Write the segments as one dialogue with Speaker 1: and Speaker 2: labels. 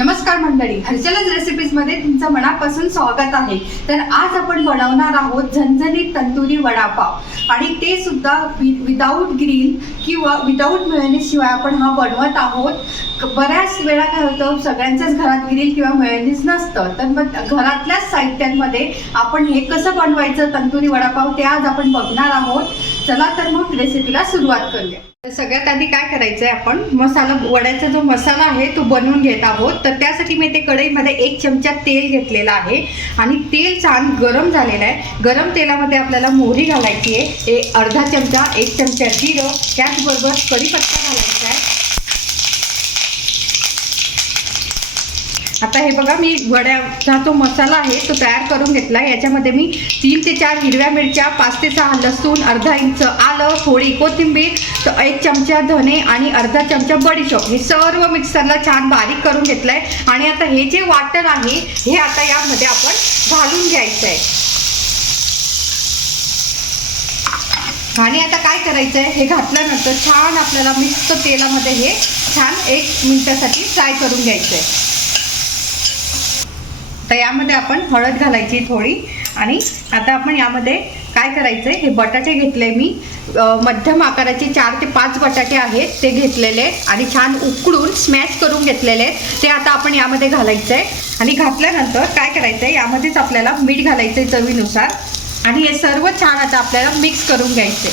Speaker 1: नमस्कार मंडळी हर्चलच रेसिपीजमध्ये तुमचं मनापासून स्वागत आहे. तर आज आपण बनवणार आहोत झणझणीत तंदुरी वडापाव. आणि ते सुद्धा विदाऊट ग्रीन किंवा विदाऊट मेयोनीज शिवाय आपण हा बनवत आहोत. बऱ्याच वेळा काय होतं सगळ्यांच्याच घरात ग्रील किंवा मेयोनीज नसतं. तर मग घरातल्याच साहित्यांमध्ये आपण हे कसं बनवायचं तंदुरी वडापाव ते आज आपण बघणार आहोत. चला तर मग रेसिपीला सुरुवात करूया. सगळ्यात आधी काय करायचं आहे आपण? मसाला वड्याचा जो मसाला आहे तो बनवून घेत आहोत. तर त्यासाठी मी ते कढईमध्ये एक चमचा तेल घेतलेला आहे. आणि तेल छान गरम झालेलं आहे. गरम तेलामध्ये आपल्याला मोहरी घालायची आहे. अर्धा चमचा एक चमचा जिरं त्याचबरोबर कढीपत्ता घालायचा आहे. आता हे बघा मी वड्याचा जो मसाला आहे तो तयार करून घेतला. याच्यामध्ये मी तीन ते चार हिरव्या मिरच्या पाच ते सहा लसूण अर्धा इंच आलं थोडी कोथिंबीर तर एक चमचा धने आणि अर्धा चमचा बडीशोप. हे सर्व मिक्सरला छान बारीक करून घेतलं आहे आणि आता हे जे वाटर आहे हे आता यामध्ये आपण घालून घ्यायचं आहे आणि आता काय करायचं आहे हे घातल्यानंतर छान आपल्याला मिक्स तेलामध्ये हे छान एक मिनटासाठी फ्राय करून घ्यायचं आहे तर यामध्ये आपण हळद घालायची थोडी आणि आता आपण यामध्ये काय करायचं आहे हे बटाटे घेतले मी. मध्यम आकाराचे चार ते पाच बटाटे आहेत ते घेतलेले आणि छान उकडून स्मॅश करून घेतलेले ते आता आपण यामध्ये घालायचं आहे आणि घातल्यानंतर काय करायचं आहे यामध्येच आपल्याला मीठ घालायचं आहे चवीनुसार. आणि हे सर्व छान आता आपल्याला मिक्स करून घ्यायचे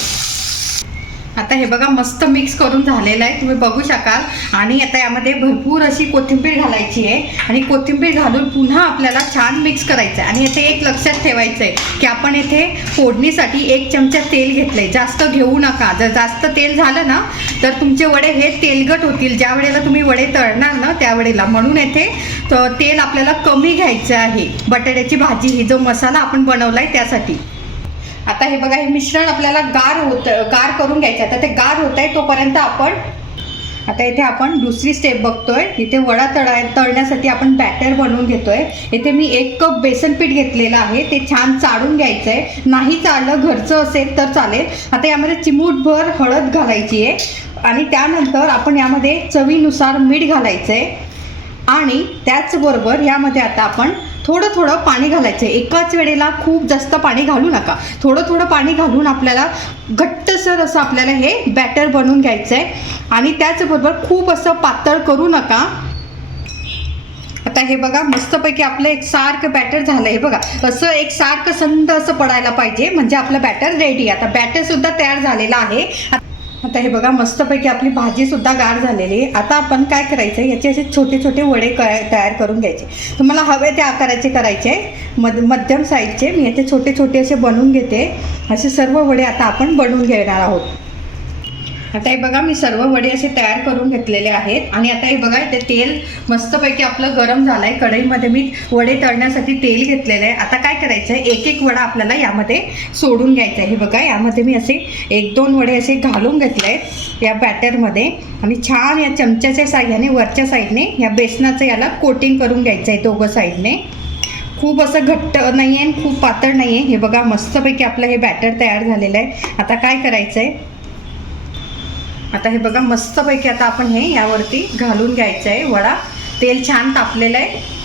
Speaker 1: आता हे बघा मस्त मिक्स करून झालेलं आहे. तुम्ही बघू शकाल. आणि आता यामध्ये भरपूर अशी कोथिंबीर घालायची आहे. आणि कोथिंबीर घालून पुन्हा आपल्याला छान मिक्स करायचं आहे आणि येथे एक लक्षात ठेवायचं आहे की आपण येथे फोडणीसाठी एक चमचा तेल घेतलं आहे जास्त घेऊ नका. जर जास्त तेल झालं ना तर तुमचे वडे हे तेलगट होतील. ज्या वेळेला तुम्ही वडे तळणार ना त्यावेळेला म्हणून येथे तेल आपल्याला कमी घ्यायचं आहे. बटाट्याची भाजी ही जो मसाला आपण बनवला आहे त्यासाठी. आता हे बघा हे मिश्रण आपल्याला गार होत गार करून घ्यायचं आहे. आता ते गार होत आहे तोपर्यंत आपण आता इथे आपण दुसरी स्टेप बघतोय. इथे वडा तळाय तळण्यासाठी आपण बॅटर बनवून घेतोय. इथे मी एक कप बेसन पीठ घेतलेलं आहे. ते छान चाळून घ्यायचं आहे नाही चाळलं घरचं असेल तर चालेल. आता यामध्ये चिमूटभर हळद घालायची आहे. आणि त्यानंतर आपण यामध्ये चवीनुसार मीठ घालायचं आहे आणि त्याचबरोबर यामध्ये आता आपण थोडं थोडं पाणी घालायचं आहे एकाच वेळेला खूप जास्त पाणी घालू नका. थोडं थोडं पाणी घालून आपल्याला घट्टसर असं आपल्याला हे बॅटर बनवून घ्यायचं आहे आणि त्याचबरोबर खूप असं पातळ करू नका. आता हे बघा मस्तपैकी आपलं एक सारखं बॅटर झालं. हे बघा असं एक सारखं संद असं पडायला पाहिजे. म्हणजे आपलं बॅटर रेडी आता बॅटर सुद्धा तयार झालेलं आहे. आता हे बघा मस्तपैकी आपली भाजीसुद्धा गार झालेली आहे. आता आपण काय करायचं याचे असे छोटे छोटे वडे क तयार करून घ्यायचे. तुम्हाला हवे त्या आकाराचे करायचे मध मध्यम साईजचे मी याचे छोटे छोटे असे बनवून घेते. असे सर्व वडे आता आपण बनवून घेणार आहोत. आता हे बघा मी सर्व वडे असे तयार करून घेतलेले आहेत. आणि आता हे बघा ते तेल मस्तपैकी आपलं गरम झालं आहे कढईमध्ये मी वडे तळण्यासाठी तेल घेतलेलं आहे आता काय करायचं आहे एक एक वडा आपल्याला यामध्ये सोडून घ्यायचा आहे हे बघा यामध्ये मी असे एक दोन वडे असे घालून घेतले आहेत या बॅटरमध्ये. आणि छान या चमच्याच्या साह्याने वरच्या साईडने या बेसनाचं याला कोटिंग करून घ्यायचं आहे दोघं साईडने. खूप असं घट्ट नाही आहे आणि खूप पातळ नाही आहे हे बघा मस्तपैकी आपलं हे बॅटर तयार झालेलं आहे. आता काय करायचं आहे आता हे बघा मस्तपैकी आता आपण हे यावरती घालून घ्यायचं आहे वडा. तेल छान तापलेलं आहे.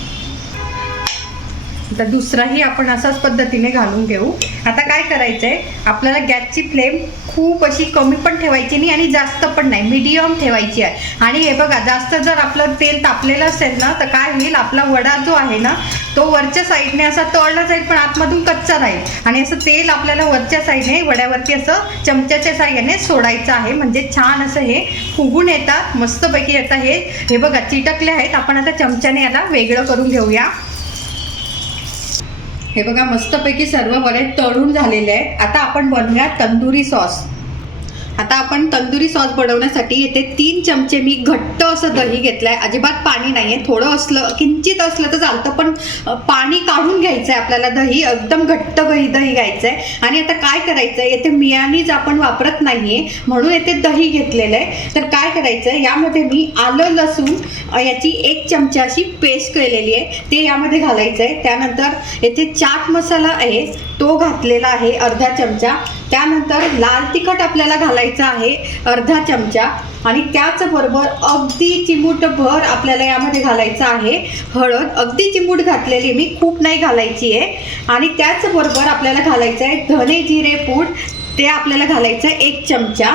Speaker 1: तर दुसराही आपण असाच पद्धतीने घालून घेऊ. आता काय करायचं आहे आपल्याला गॅसची फ्लेम खूप अशी कमी पण ठेवायची नाही आणि जास्त पण नाही. मिडियम ठेवायची आहे. आणि हे बघा जास्त जर आपलं तेल तापलेलं असेल ना तर काय होईल? आपला वडा जो आहे ना तो वरच्या साईडने असा तळला जाईल पण आतमधून कच्चा राहील. आणि असं तेल आपल्याला वरच्या साईडने वड्यावरती असं चमच्याच्या साह्याने सोडायचं आहे. म्हणजे छान असं हे फुगून येतात मस्तपैकी आता हे. हे बघा चिटकले आहेत. आपण आता चमच्याने याला वेगळं करून घेऊया. हे बघा मस्तपैकी सर्व वडे तळून झालेले आहेत. आता आपण बनवूया तंदुरी सॉस. आता आपण तंदुरी सॉस बनवण्यासाठी येथे तीन चमचे मी घट्ट असं दही घेतलंय. अजिबात पाणी नाहीये. थोडं असलं किंचित असलं तर चालतं पण पाणी काढून घ्यायचंय आपल्याला दही. एकदम घट्ट दही दही घ्यायचंय. आणि आता काय करायचंय? येथे मियानीज आपण वापरत नाहीये म्हणून येथे दही घेतलेलं आहे. तर काय करायचंय? यामध्ये मी आलं लसूण याची एक चमचा अशी पेस्ट केलेली आहे. ते यामध्ये घालायचं आहे त्यानंतर येथे चाट मसाला आहे. तो घातलेला आहे अर्धा चमचा. त्यानंतर लाल तिखट आपल्याला घालायचं आहे अर्धा चमचा. आणि त्याचबरोबर अगदी चिमूटभर आपल्याला यामध्ये घालायचं आहे हळद. अगदी चिमूट घातलेली मी खूप नाही घालायची आहे. आणि त्याचबरोबर आपल्याला घालायचं आहे धने जिरे पूड. ते आपल्याला घालायचं आहे एक चमचा.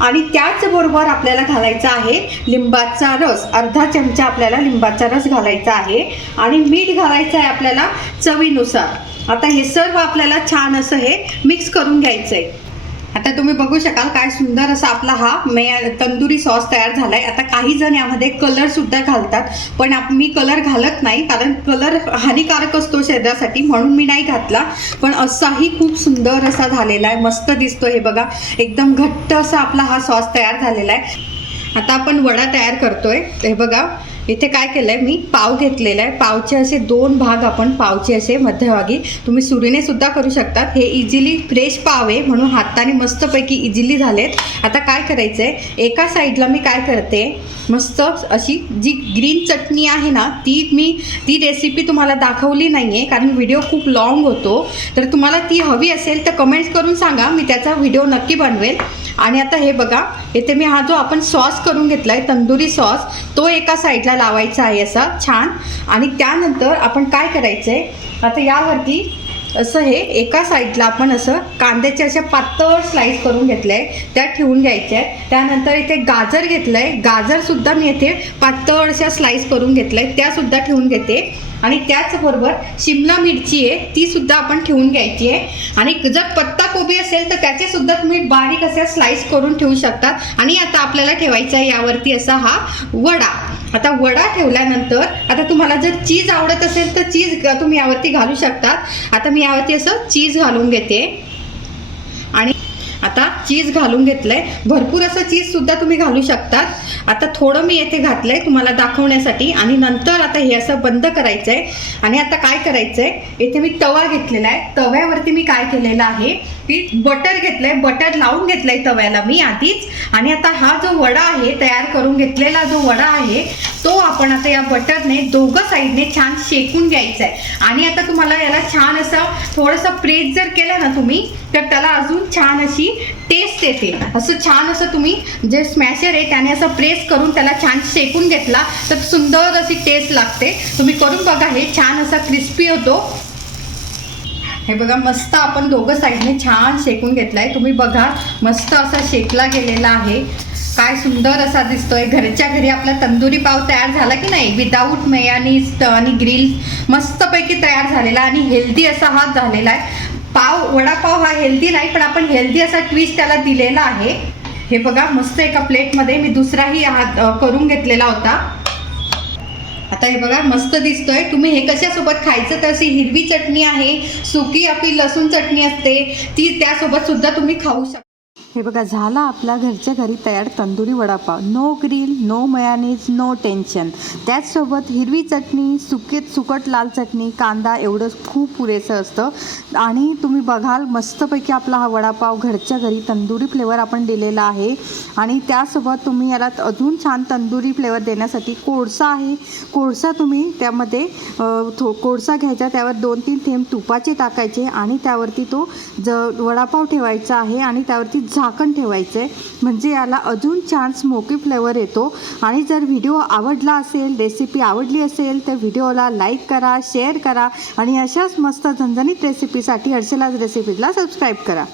Speaker 1: आणि त्याचबरोबर आपल्याला घालायचा आहे लिंबाचा रस. अर्धा चमचा आपल्याला लिंबाचा रस घालायचा आहे आणि मीठ घालायचं आहे आपल्याला चवीनुसार. आता हे सर्व आपल्याला छान असं हे मिक्स करून घ्यायचं आहे आता तुम्ही बघू शकाल काय सुंदर असा आपला हा मे तंदुरी सॉस तयार झाला आहे आता काही जण यामध्ये कलरसुद्धा घालतात पण आप मी कलर घालत नाही कारण कलर हानिकारक असतो शरीरासाठी म्हणून मी नाही घातला. पण असाही खूप सुंदर असा झालेला आहे मस्त दिसतो हे बघा. एकदम घट्ट असा आपला हा सॉस तयार झालेला आहे. आता आपण वडा तयार करतोय. हे बघा. इथे काय केलं आहे मी पाव घेतलेला आहे. पावचे असे दोन भाग आपण पावचे असे मध्यभागी. तुम्ही सुरीने सुद्धा करू शकतात. हे इझिली फ्रेश पाव आहे म्हणून हाताने मस्तपैकी इझिली झालेत. आता काय करायचं आहे एका साईडला मी काय करते मस्त अशी जी ग्रीन चटणी आहे ना ती मी ती रेसिपी तुम्हाला दाखवली नाही आहे कारण व्हिडिओ खूप लॉंग होतो. तर तुम्हाला ती हवी असेल तर कमेंट्स करून सांगा मी त्याचा व्हिडिओ नक्की बनवेल. आणि आता हे बघा इथे मी हा जो आपण सॉस करून घेतला आहे तंदुरी सॉस तो एका साईडला लावायचा आहे असा छान. आणि त्यानंतर आपण काय करायचं आहे आता यावरती असं हे एका साईडला आपण असं कांद्याचे अशा पातळ स्लाईस करून घेतलं आहे त्या ठेवून घ्यायच्या. आहे त्यानंतर इथे गाजर घेतलं आहे गाजरसुद्धा मी इथे पातळ अशा स्लाईस करून घेतलं आहे त्यासुद्धा ठेवून घेते. आणि त्याचबरोबर शिमला मिरची आहे ती सुद्धा आपण ठेवून घ्यायची आहे. आणि जर पत्ता कोबी असेल तर त्याचे सुद्धा तुम्ही बारीक असे स्लाइस करून ठेवू शकतात आणि आता आपल्याला ठेवायचा आहे यावरती असा हा वडा. आता वडा ठेवल्यानंतर आता तुम्हाला जर चीज आवडत असेल तर चीज तुम्ही यावरती घालू शकतात आता मी यावरती असं चीज घालून घेते. आणि आता चीज घालून घेतलंय. भरपूर असं चीज सुद्धा तुम्ही घालू शकतात. आता थोडं मी येथे घातलंय तुम्हाला दाखवण्यासाठी आणि नंतर आता हे असं बंद करायचं आहे आणि आता काय करायचं आहे मी तवा घेतलेला आहे. तव्यावरती मी काय केलेलं आहे? पीठ बटर घेतलंय. बटर लावून घेतलंय तव्याला मी आधीच. आणि आता हा जो वडा आहे तयार करून घेतलेला जो वडा आहे तो आपण आता या बटरने दोघं साईडने छान शेकून घ्यायचा आहे. आणि आता तुम्हाला याला छान असं थोडंसं प्रेस जर केलं ना तुम्ही तर त्याला अजून छान अशी टेस्ट येते. असं छान असं तुम्ही जे स्मॅशर आहे त्याने असं प्रेस करून त्याला छान शेकून घेतला तर सुंदर अशी टेस्ट लागते. तुम्ही करून बघा हे छान असा क्रिस्पी होतो. हे बघा मस्त आपण दोघं साईडने छान शेकून घेतलाय. तुम्ही बघा मस्त असा शेकला गेलेला आहे. काय सुंदर असा दिसतोय. घरच्या घरी आपला तंदुरी पाव तयार झाला की नाही? विदाऊट मेयानीज आणि ग्रिल मस्तपैकी तयार झालेला आणि हेल्दी असा हा झालेला आहे. पाव वडापाव हा हेल्दी नाही पण आपण हेल्दी असा ट्विस्ट त्याला दिलेला आहे. हे बघा मस्त एका प्लेटमध्ये मी दुसराही हात करून घेतलेला होता. आता हे बघा मस्त दिसतोय. तुम्ही हे कशासोबत खायचं? तर अशी हिरवी चटणी आहे सुकी आपली लसूण चटणी असते. ती त्यासोबत सुद्धा तुम्ही खाऊ शकता.
Speaker 2: हे बघा झाला आपला घरच्या घरी तयार tandoori vada pav. No grill no mayonnaise no tension त्याचसोबत हिरवी चटणी सुकेत सुकट लाल चटणी कांदा एवढं खूप पुरेसं असतं. आणि तुम्ही बघाल मस्तपैकी आपला हा वडापाव घरच्या घरी तंदुरी फ्लेवर आपण दिलेला आहे. आणि त्यासोबत तुम्ही याला अजून छान तंदुरी फ्लेवर देण्यासाठी कोळसा आहे. कोळसा तुम्ही त्यामध्ये थो कोळसा घ्यायचा त्यावर दोन तीन थेंब तुपाचे टाकायचे आणि त्यावरती तो ज वडापाव ठेवायचा आहे आणि त्यावरती झाकण ठेवायचं आहे म्हणजे याला अजून छान स्मोकी फ्लेवर येतो. आणि जर व्हिडिओ आवडला असेल रेसिपी आवडली असेल तर व्हिडिओला लाईक करा शेअर करा आणि अशाच मस्त झणझणीत रेसिपीसाठी हर्षलाज रेसिपीजला सबस्क्राईब करा.